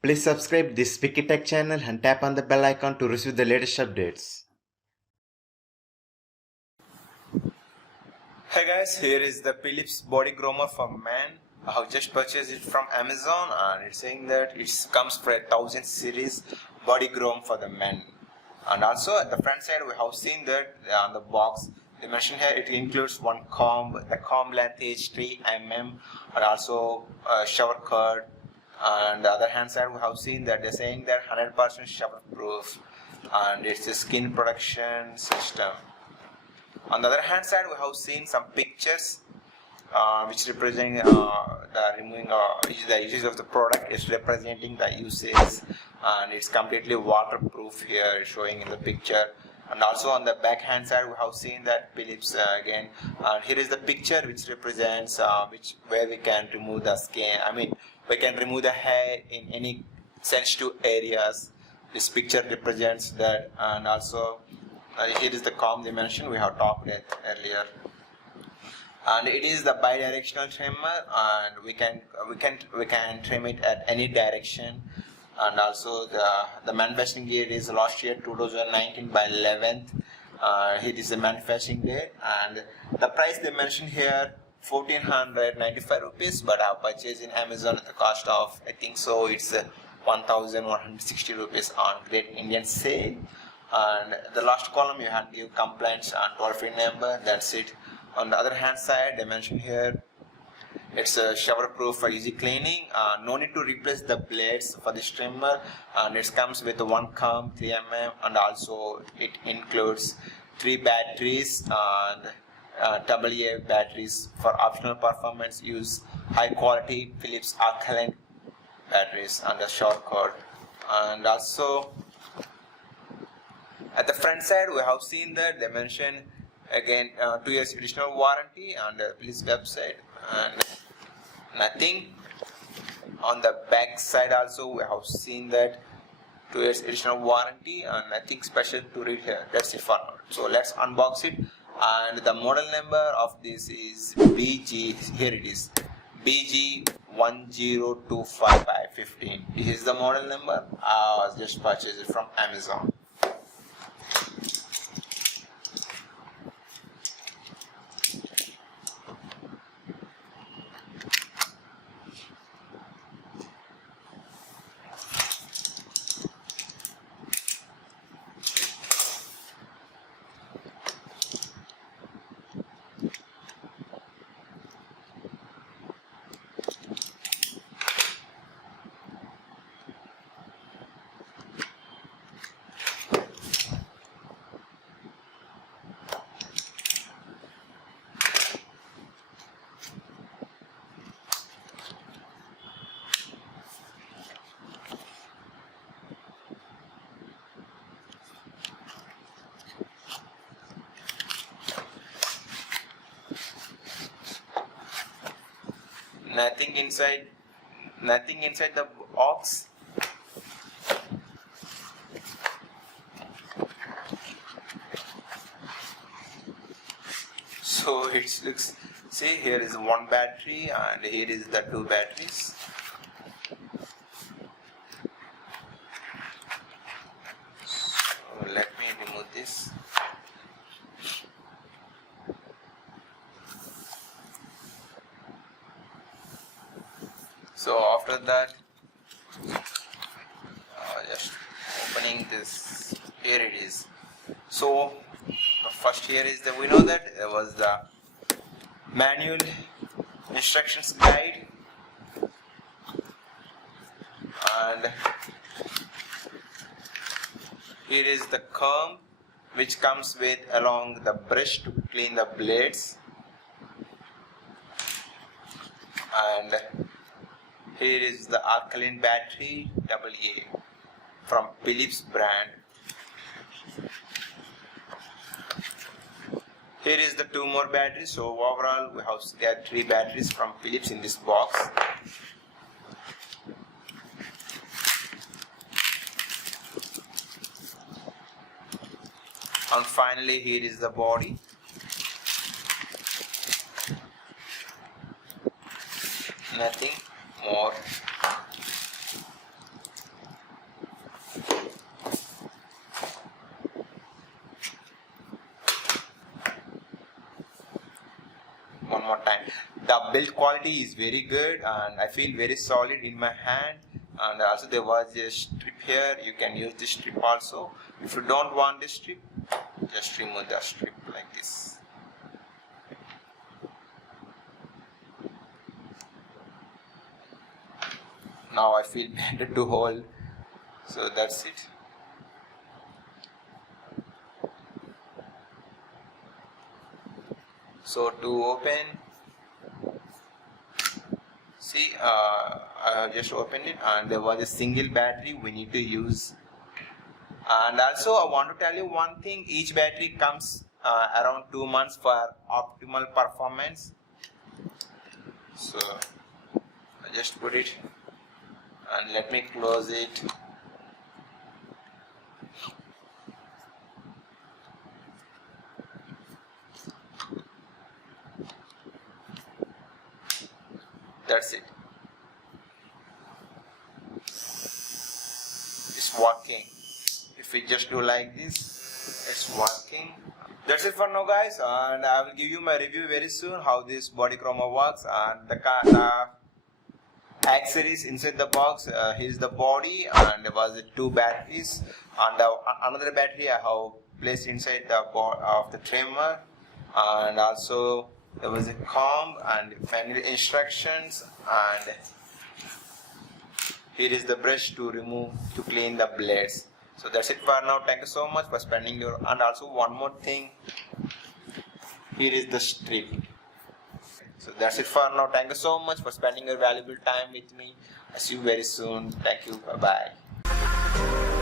Please subscribe this Vicky Tech channel and tap on the bell icon to receive the latest updates. Hey guys, here is the Philips BodyGroomer for men. I have just purchased it from Amazon and it's saying that it comes for a 1000 series body groom for the men. And also at the front side we have seen that on the box they mentioned here it includes one comb. The comb length is 3 mm and also a shower curd. And the other hand side we have seen that they're saying that 100% shower proof and it's a skin protection system. On the other hand side, we have seen some pictures which represent the usage of the product. Is representing the usage, and it's completely waterproof here, showing in the picture. And also on the back hand side, we have seen that Philips again. And here is the picture which represents where we can remove the skin. I mean, we can remove the hair in any sensitive areas. This picture represents that, and also. Here is the comb dimension we have talked earlier, and it is the bi-directional trimmer, and we can trim it at any direction. And also the manufacturing date is last year 2019 by 11th. It is the manufacturing date, and the price they mentioned here 1495 rupees, but I have purchased in Amazon at the cost of, I think so, it's 1160 rupees on Great Indian Sale. And the last column you have to give complaints and toll-free number. That's it. On the other hand side, they mention here it's a shower proof for easy cleaning. No need to replace the blades for this trimmer, and it comes with one comb 3 mm, and also it includes 3 batteries and AA batteries. For optional performance, use high quality Philips alkaline batteries and a short cord. And also at the front side, we have seen that they mention again 2 years additional warranty on the Philips website, and nothing. On the back side also, we have seen that 2 years additional warranty and nothing special to read here. That's it for now. So let's unbox it. And the model number of this is BG. Here it is, BG1025i15. This is the model number. I just purchased it from Amazon. Nothing inside the box. So it looks, see, here is one battery and here is the 2 batteries. So let me remove this. So after that, just opening this, here it is. So the first here is that we know that there was the manual instructions guide, and here is the comb which comes with along the brush to clean the blades, and here is the alkaline battery AA from Philips brand. Here is the 2 more batteries. So overall we have there 3 batteries from Philips in this box. And finally here is the body. Nothing more. build quality is very good, and I feel very solid in my hand. And also there was a strip here. You can use this strip also. If you don't want this strip, just remove the strip like this. Now I feel better to hold. So that's it. So to open, see, I have just opened it, and there was a single battery we need to use. And also I want to tell you one thing, each battery comes around 2 months for optimal performance. So I just put it and let me close it. That's it. It's working. If we just do like this, it's working. That's it for now, guys, and I will give you my review very soon how this body groomer works. And the accessories inside the box, here's the body, and there was 2 batteries, and another battery I have placed inside the of the trimmer, and also there was a comb and manual instructions, and here is the brush to clean the blades. So that's it for now. Thank you so much for spending your, and also one more thing, here is the strip. So that's it for now. Thank you so much for spending your valuable time with me. I'll see you very soon. Thank you. Bye bye.